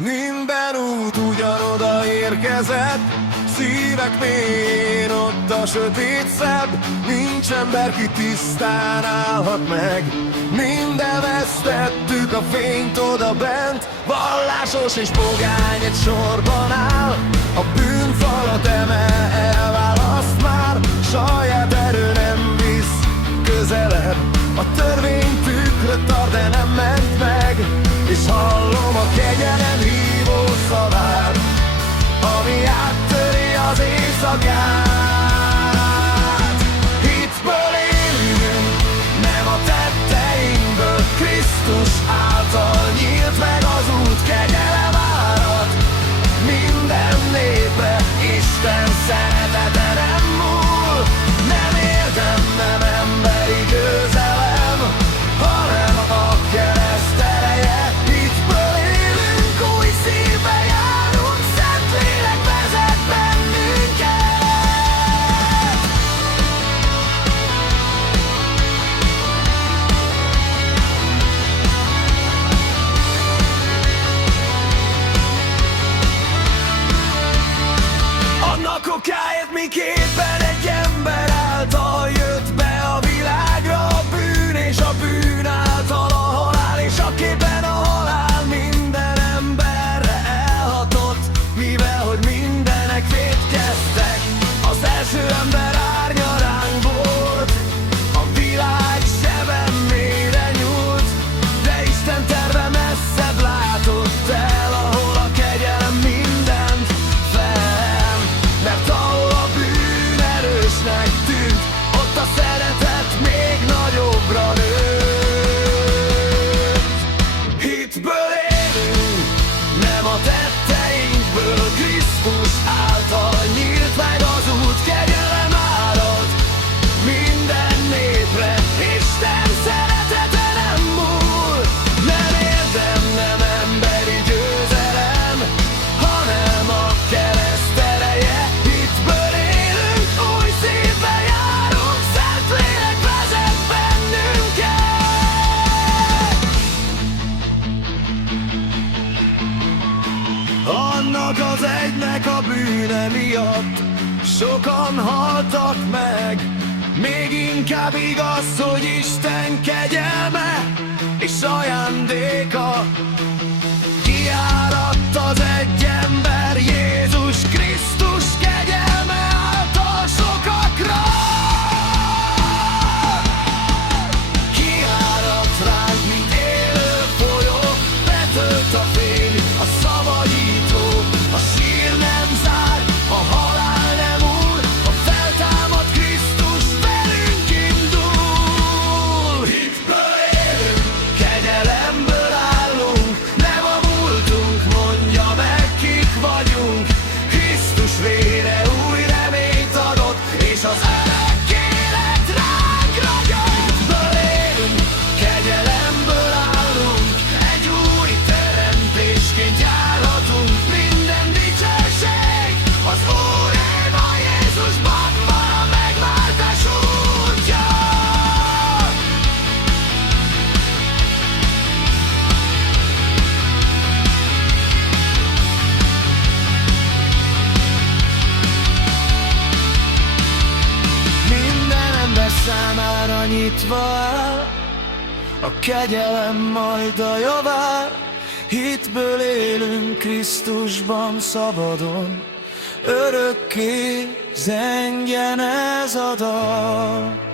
Minden út ugyanoda érkezett, szívek mélyén ott a sötét szebb. Nincs ember, ki tisztán állhat meg. Minden vesztettük a fényt odabent. Vallásos és pogány egy sorban áll. A bűnfalat elválaszt már. Saját erő nem visz közelebb. A törvény tükröt tart, de nem ment meg. És hallom a kegyelem hívó szavát, ami áttöri az éjszakát. Hitből élünk, nem a tetteinkből, Krisztus által nyílt meg az út. Kegyelem árad minden népre, Isten szeretete nem múl. Nem érdem, nem emberi győzelem, hanem a kereszt ereje. Hitből élünk, új szívvel járunk, Szentlélek vezet bennünket. Annak okáért miképpen egy ember által jött be a világra a bűn, és a bűn által a halál, és aképpen a halál minden emberre elhatott, mivel hogy mindenek vétkeztek. Az első ember árnya ránk volt, a világ seben mélyre nyúlt, de Isten terve messzebb látott el, ahol a kegyelem mindent fel. Mert ahol a bűn erősnek tűnt, ott a szeretet még nagyobbra nőtt. Hitből élünk, nem a tetteinkből, Krisztus által nyílt meg az út. Kegyelem árad minden népre, Isten szeretete nem múl. Nem érdem, nem emberi győzelem, hanem a kereszt ereje. Hitből élünk, új szívvel járunk, Szentlélek vezet bennünket. Annak az egynek a bűne miatt sokan haltak meg. Még inkább igaz, hogy Isten kegyelme és ajándéka kiáradt az egy ember, Jézus Krisztus kegyelme által sokakra. Kiáradt ránk, mint élő folyó, betölt a fény, a szabadító. A sír nem zár, a halál nem úr, a feltámadt Krisztus velünk indul. Hitből élünk, kegyelemből állunk, nem a múltunk mondja meg, kik vagyunk. Krisztus vére új reményt adott, és az örök élet ránk ragyog. Hitből élünk, kegyelemből állunk, egy új teremtésként járhatunk. Minden dicsőség az Úréva, Jézusban van a megváltás útja. Minden ember számára nyitva áll, a kegyelem majd a javár. Hitből élünk Krisztusban szabadon, örökké zengjen ez a dal.